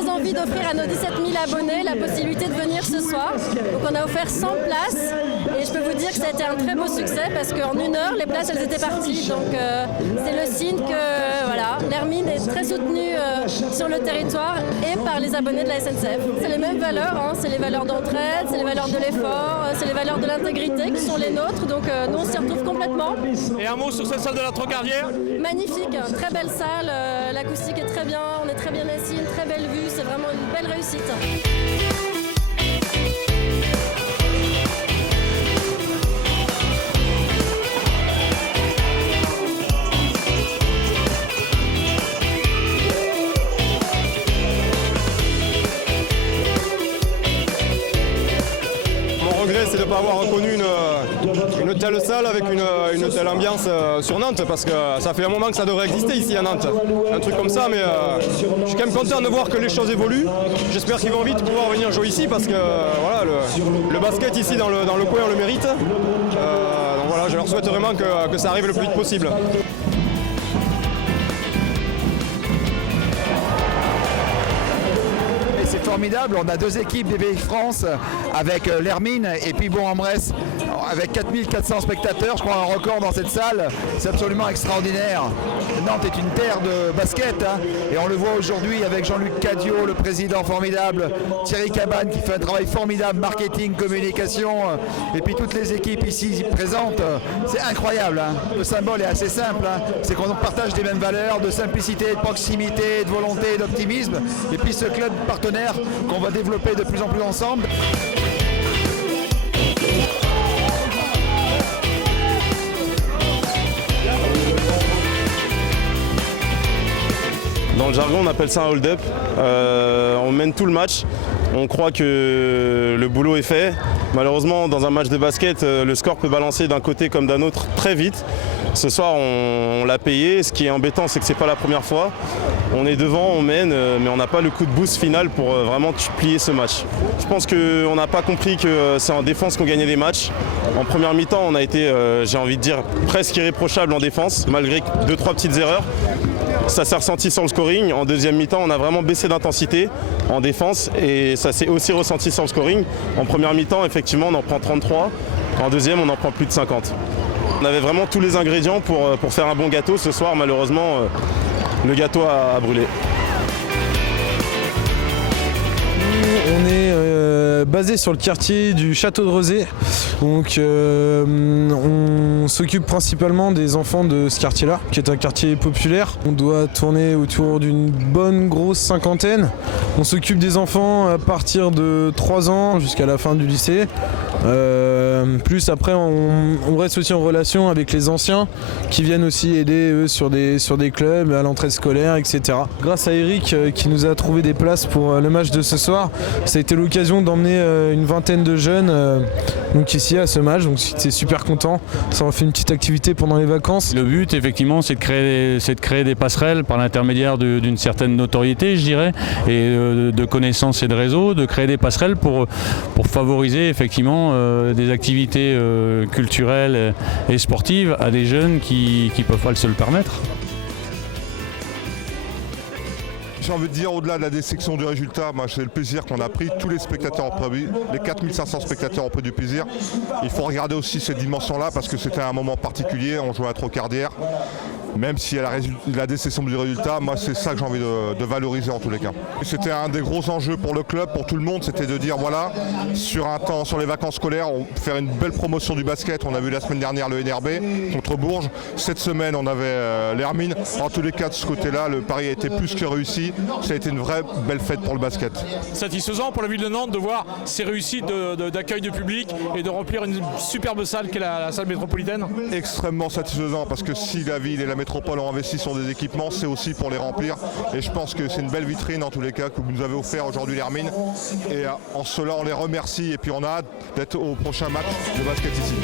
très envie d'offrir à nos 17 000 abonnés la possibilité de venir ce soir. Donc on a offert 100 places et je peux vous dire que ça a été un très beau succès parce qu'en 1 heure, les places elles étaient parties. Donc c'est le signe que voilà, l'Hermine est très soutenue sur le territoire et par les abonnés de la SNCF. C'est les mêmes valeurs, hein, c'est les valeurs d'entraide, c'est les valeurs de l'effort, c'est les valeurs de l'intégrité qui sont les nôtres. Donc nous on s'y retrouve complètement. Et un mot sur cette salle de la Trocardière? Magnifique, très belle salle, l'acoustique est très bien, on est très bien assis, une très belle vue, c'est vraiment une belle réussite. Mon regret, c'est de ne pas avoir reconnu une telle salle avec une telle ambiance sur Nantes, parce que ça fait un moment que ça devrait exister ici à Nantes. Un truc comme ça, mais je suis quand même content de voir que les choses évoluent. J'espère qu'ils vont vite pouvoir venir jouer ici, parce que voilà, le basket ici dans le coin on le mérite. Donc voilà, je leur souhaite vraiment que ça arrive le plus vite possible. C'est formidable, on a 2 équipes des BX France avec l'Hermine et puis Bourg-en-Bresse avec 4400 spectateurs, je crois un record dans cette salle, c'est absolument extraordinaire. Nantes est une terre de basket hein, et on le voit aujourd'hui avec Jean-Luc Cadio, le président formidable, Thierry Cabane qui fait un travail formidable, marketing, communication et puis toutes les équipes ici présentes, c'est incroyable. Hein. Le symbole est assez simple, hein. C'est qu'on partage les mêmes valeurs de simplicité, de proximité, de volonté, d'optimisme et puis ce club partenaire qu'on va développer de plus en plus ensemble. Dans le jargon, on appelle ça un hold-up. On mène tout le match. On croit que le boulot est fait. Malheureusement, dans un match de basket, le score peut balancer d'un côté comme d'un autre très vite. Ce soir, on l'a payé. Ce qui est embêtant, c'est que ce n'est pas la première fois. On est devant, on mène, mais on n'a pas le coup de boost final pour vraiment plier ce match. Je pense qu'on n'a pas compris que c'est en défense qu'on gagnait les matchs. En première mi-temps, on a été, j'ai envie de dire, presque irréprochable en défense, malgré 2-3 petites erreurs. Ça s'est ressenti sur le scoring. En deuxième mi-temps, on a vraiment baissé d'intensité en défense et ça s'est aussi ressenti sur le scoring. En première mi-temps, effectivement, on en prend 33. En deuxième, on en prend plus de 50. On avait vraiment tous les ingrédients pour faire un bon gâteau. Ce soir, malheureusement, le gâteau a brûlé. On est basé sur le quartier du Château de Rezé. Donc on s'occupe principalement des enfants de ce quartier-là, qui est un quartier populaire. On doit tourner autour d'une bonne grosse cinquantaine. On s'occupe des enfants à partir de 3 ans jusqu'à la fin du lycée. Plus après on reste aussi en relation avec les anciens qui viennent aussi aider eux sur des clubs, à l'entrée scolaire, etc. Grâce à Eric qui nous a trouvé des places pour le match de ce soir, ça a été l'occasion d'emmener une vingtaine de jeunes donc ici à ce match, donc j'étais super content. Ça en fait une petite activité pendant les vacances. Le but effectivement c'est de créer des passerelles par l'intermédiaire d'une certaine notoriété je dirais, et de connaissances et de réseaux, de créer des passerelles pour favoriser effectivement des activités culturelles et sportives à des jeunes qui ne peuvent pas se le permettre. J'ai envie de dire, au-delà de la désection du résultat, moi c'est le plaisir qu'on a pris, tous les spectateurs ont pris, les 4500 spectateurs ont pris du plaisir. Il faut regarder aussi cette dimension-là parce que c'était un moment particulier, on jouait à Trocardière. Même si à la déception du résultat, moi c'est ça que j'ai envie de valoriser en tous les cas. C'était un des gros enjeux pour le club, pour tout le monde, c'était de dire voilà, sur les vacances scolaires, on peut faire une belle promotion du basket. On a vu la semaine dernière le NRB contre Bourges. Cette semaine on avait l'Hermine. En tous les cas de ce côté-là, le pari a été plus que réussi. Ça a été une vraie belle fête pour le basket. Satisfaisant pour la ville de Nantes de voir ces réussites d'accueil de public et de remplir une superbe salle qu'est la salle métropolitaine. Extrêmement satisfaisant parce que si la ville et la métropole ont investi sur des équipements, c'est aussi pour les remplir. Et je pense que c'est une belle vitrine en tous les cas que vous nous avez offert aujourd'hui l'Hermine. Et en cela on les remercie et puis on a hâte d'être au prochain match de basket ici.